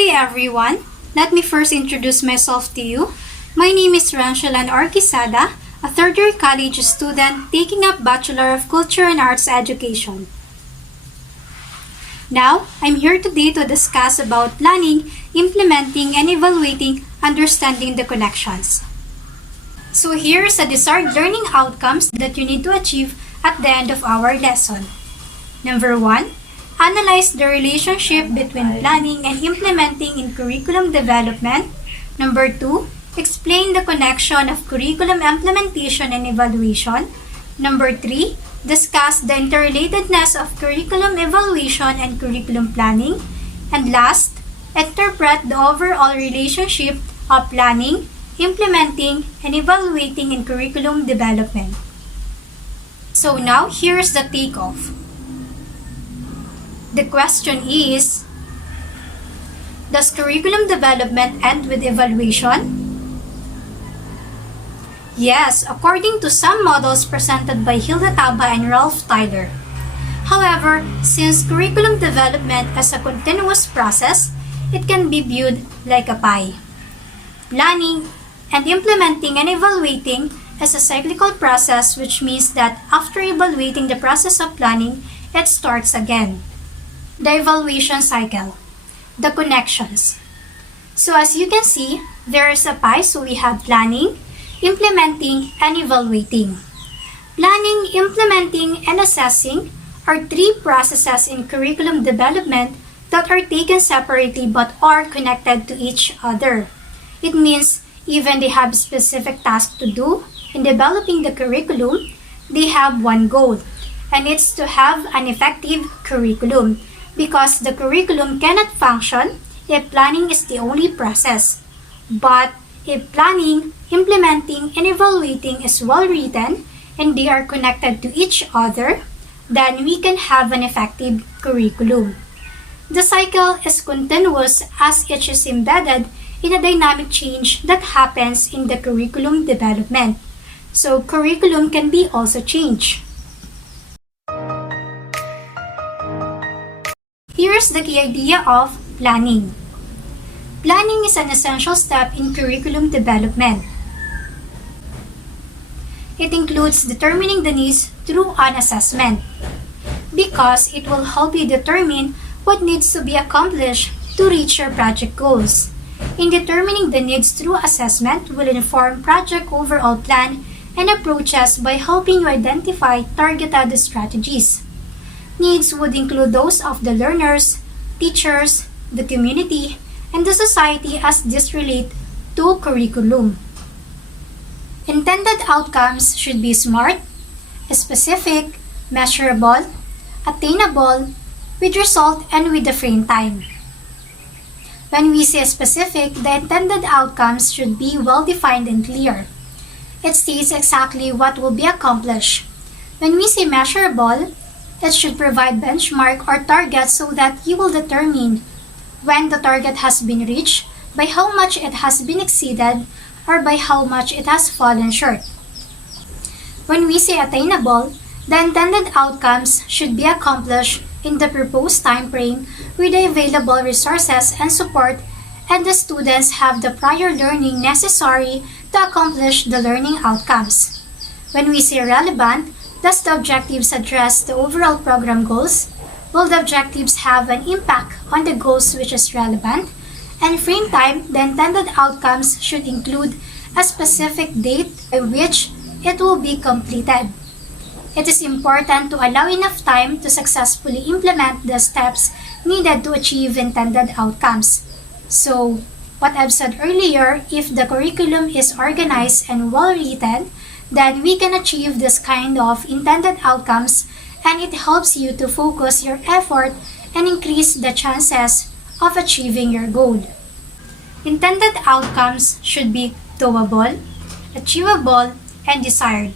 day, everyone. Let me first introduce myself to you. My name is Ranchalan Arquisada, a third-year college student taking up Bachelor of Culture and Arts Education. Now, I'm here today to discuss about planning, implementing, and evaluating understanding the connections. So here's the desired learning outcomes that you need to achieve at the end of our lesson. Number 1, analyze the relationship between planning and implementing in curriculum development. Number 2, explain the connection of curriculum implementation and evaluation. Number 3, discuss the interrelatedness of curriculum evaluation and curriculum planning. And last, interpret the overall relationship of planning, implementing, and evaluating in curriculum development. So now, here's the takeoff. The question is, does curriculum development end with evaluation? Yes, according to some models presented by Hilda Taba and Ralph Tyler. However, since curriculum development is a continuous process, it can be viewed like a pie. Planning and implementing and evaluating is a cyclical process, which means that after evaluating the process of planning, it starts again. The evaluation cycle. The connections. So as you can see, there is a pie, so we have planning, implementing, and evaluating. Planning, implementing, and assessing are three processes in curriculum development that are taken separately but are connected to each other. It means even they have specific tasks to do in developing the curriculum, they have one goal, and it's to have an effective curriculum, because the curriculum cannot function if planning is the only process. But if planning, implementing, and evaluating is well written and they are connected to each other, then we can have an effective curriculum. The cycle is continuous as each is embedded in a dynamic change that happens in the curriculum development. So curriculum can be also changed. Here's the key idea of planning. Planning is an essential step in curriculum development. It includes determining the needs through an assessment, because it will help you determine what needs to be accomplished to reach your project goals. In determining the needs through assessment will inform project overall plan and approaches by helping you identify targeted strategies. Needs would include those of the learners, teachers, the community, and the society as this relate to curriculum. Intended outcomes should be SMART, specific, measurable, attainable, with result, and with the frame time. When we say specific, the intended outcomes should be well-defined and clear. It states exactly what will be accomplished. When we say measurable, it should provide benchmark or targets so that you will determine when the target has been reached, by how much it has been exceeded, or by how much it has fallen short. When we say attainable, the intended outcomes should be accomplished in the proposed time frame with the available resources and support, and the students have the prior learning necessary to accomplish the learning outcomes. When we say relevant, does the objectives address the overall program goals? Will the objectives have an impact on the goals which is relevant? And frame time, the intended outcomes should include a specific date by which it will be completed. It is important to allow enough time to successfully implement the steps needed to achieve intended outcomes. So, what I've said earlier, if the curriculum is organized and well written, then we can achieve this kind of intended outcomes, and it helps you to focus your effort and increase the chances of achieving your goal. Intended outcomes should be doable, achievable, and desired.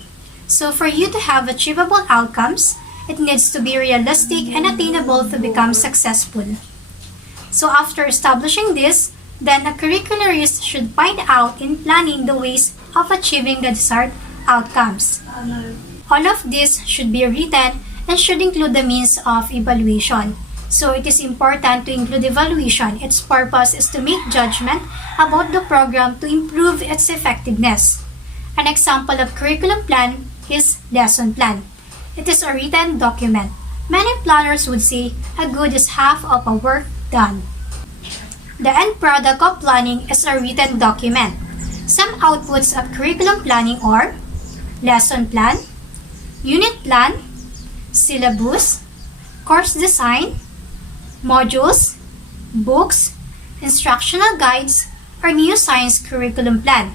So for you to have achievable outcomes, it needs to be realistic and attainable to become successful. So after establishing this, then a curricularist should find out in planning the ways of achieving the desired outcomes. All of this should be written and should include the means of evaluation. So it is important to include evaluation. Its purpose is to make judgment about the program to improve its effectiveness. An example of curriculum plan is lesson plan. It is a written document. Many planners would say a good is half of a work done. The end product of planning is a written document. Some outputs of curriculum planning are lesson plan, unit plan, syllabus, course design, modules, books, instructional guides, or new science curriculum plan.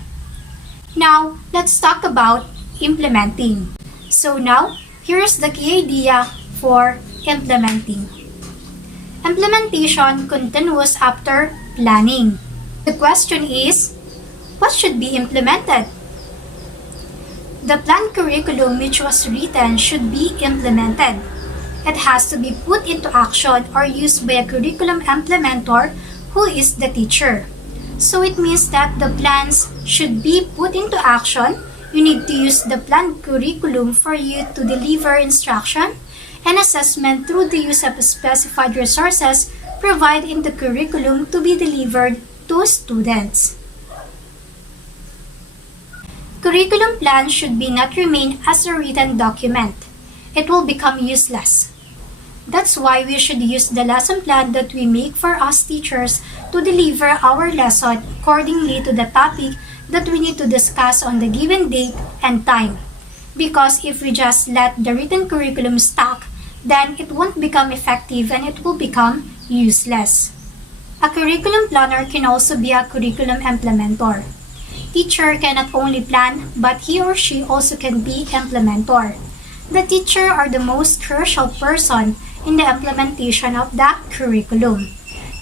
Now, let's talk about implementing. So now, here's the key idea for implementing. Implementation continues after planning. The question is, what should be implemented? The planned curriculum which was written should be implemented. It has to be put into action or used by a curriculum implementer who is the teacher. So it means that the plans should be put into action. You need to use the planned curriculum for you to deliver instruction and assessment through the use of specified resources provided in the curriculum to be delivered to students. Curriculum plan should be not remain as a written document. It will become useless. That's why we should use the lesson plan that we make for us teachers to deliver our lesson accordingly to the topic that we need to discuss on the given date and time. Because if we just let the written curriculum stuck, then it won't become effective and it will become useless. A curriculum planner can also be a curriculum implementer. Teacher cannot only plan, but he or she also can be implementer. The teacher are the most crucial person in the implementation of the curriculum.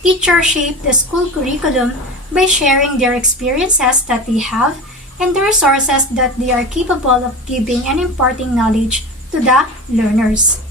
Teachers shape the school curriculum by sharing their experiences that they have and the resources that they are capable of giving and imparting knowledge to the learners.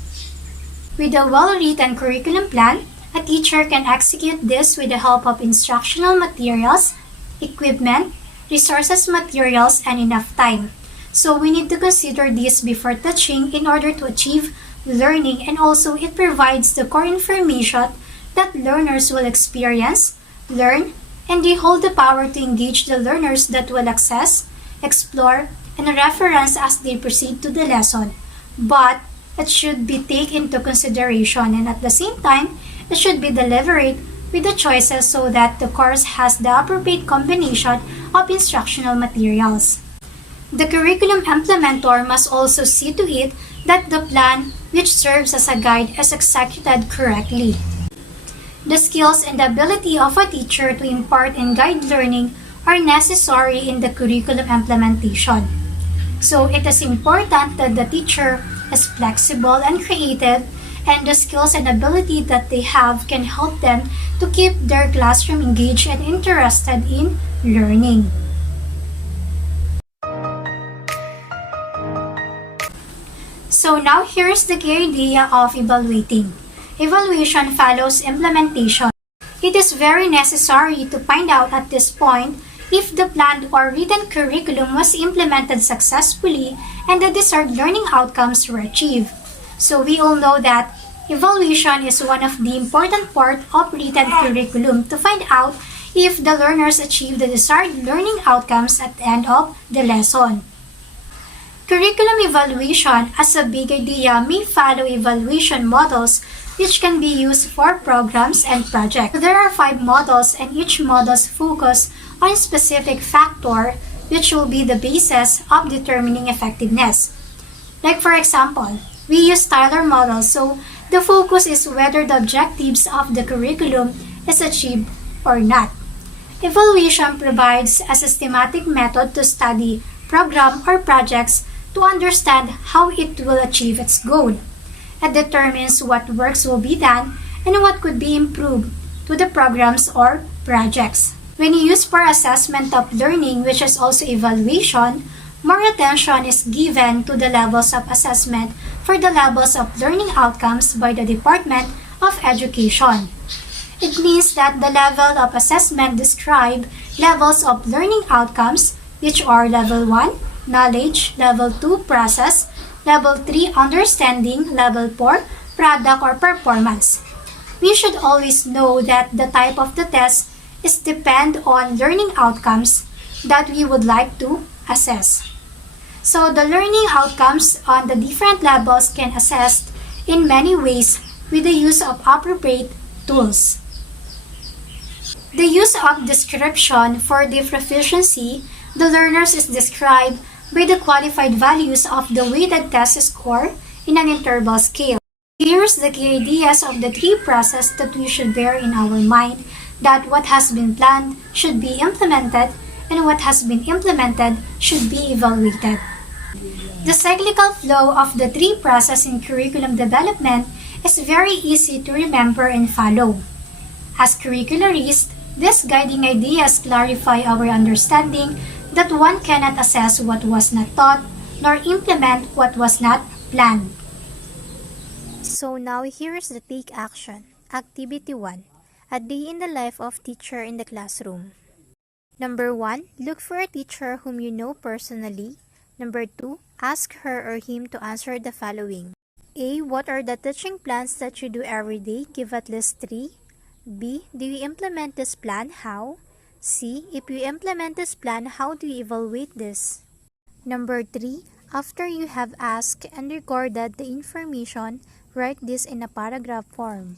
With a well-written curriculum plan, a teacher can execute this with the help of instructional materials, equipment, resources, materials, and enough time. So we need to consider this before teaching in order to achieve learning, and also it provides the core information that learners will experience, learn, and they hold the power to engage the learners that will access, explore, and reference as they proceed to the lesson. But it should be taken into consideration, and at the same time, it should be delivered with the choices so that the course has the appropriate combination of instructional materials. The curriculum implementer must also see to it that the plan which serves as a guide is executed correctly. The skills and the ability of a teacher to impart and guide learning are necessary in the curriculum implementation. So it is important that the teacher is flexible and creative, and the skills and ability that they have can help them to keep their classroom engaged and interested in learning. So now here's the key idea of evaluating. Evaluation follows implementation. It is very necessary to find out at this point if the planned or written curriculum was implemented successfully and the desired learning outcomes were achieved. So we all know that evaluation is one of the important part of written curriculum to find out if the learners achieve the desired learning outcomes at the end of the lesson. Curriculum evaluation as a big idea may follow evaluation models which can be used for programs and projects. There are 5 models, and each model focus on a specific factor which will be the basis of determining effectiveness. Like for example, we use Tyler model, so the focus is whether the objectives of the curriculum is achieved or not. Evaluation provides a systematic method to study program or projects to understand how it will achieve its goal. It determines what works will be done and what could be improved to the programs or projects. When you use for assessment of learning, which is also evaluation, more attention is given to the levels of assessment for the levels of learning outcomes by the Department of Education. It means that the level of assessment describe levels of learning outcomes, which are level 1, knowledge, level 2, process, level 3, understanding, level 4, product or performance. we should always know that the type of the test is depend on learning outcomes that we would like to assess. So the learning outcomes on the different levels can assessed in many ways with the use of appropriate tools. The use of description for the proficiency the learners is described by the qualified values of the weighted test score in an interval scale. Here's the key ideas of the three process that we should bear in our mind, that what has been planned should be implemented and what has been implemented should be evaluated. The cyclical flow of the three process in curriculum development is very easy to remember and follow. As curricularists, these guiding ideas clarify our understanding that one cannot assess what was not taught nor implement what was not planned. So now here's the take action. Activity 1. A day in the life of teacher in the classroom. Number 1. Look for a teacher whom you know personally. Number 2. Ask her or him to answer the following. A. What are the teaching plans that you do every day? Give at least 3. B. Do you implement this plan? How? C. If you implement this plan, how do you evaluate this? Number 3. After you have asked and recorded the information, write this in a paragraph form.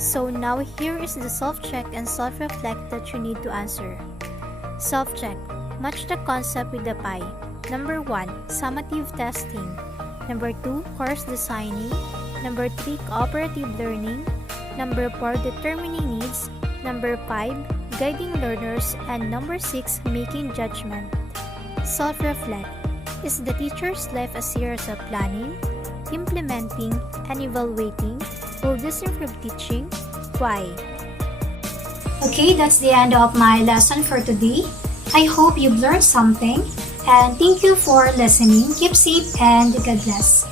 So now here is the self-check and self-reflect that you need to answer. Self-check. Match the concept with the pie. Number 1. Summative testing. Number 2. Course designing. Number 3. Cooperative learning. Number 4. Determining needs. Number 5. Guiding learners. And number 6. Making judgment. Self-reflect. Is the teacher's life a series of planning, implementing, and evaluating? Will this improve teaching? Why? Okay, that's the end of my lesson for today. I hope you've learned something, and thank you for listening. Keep safe and God bless.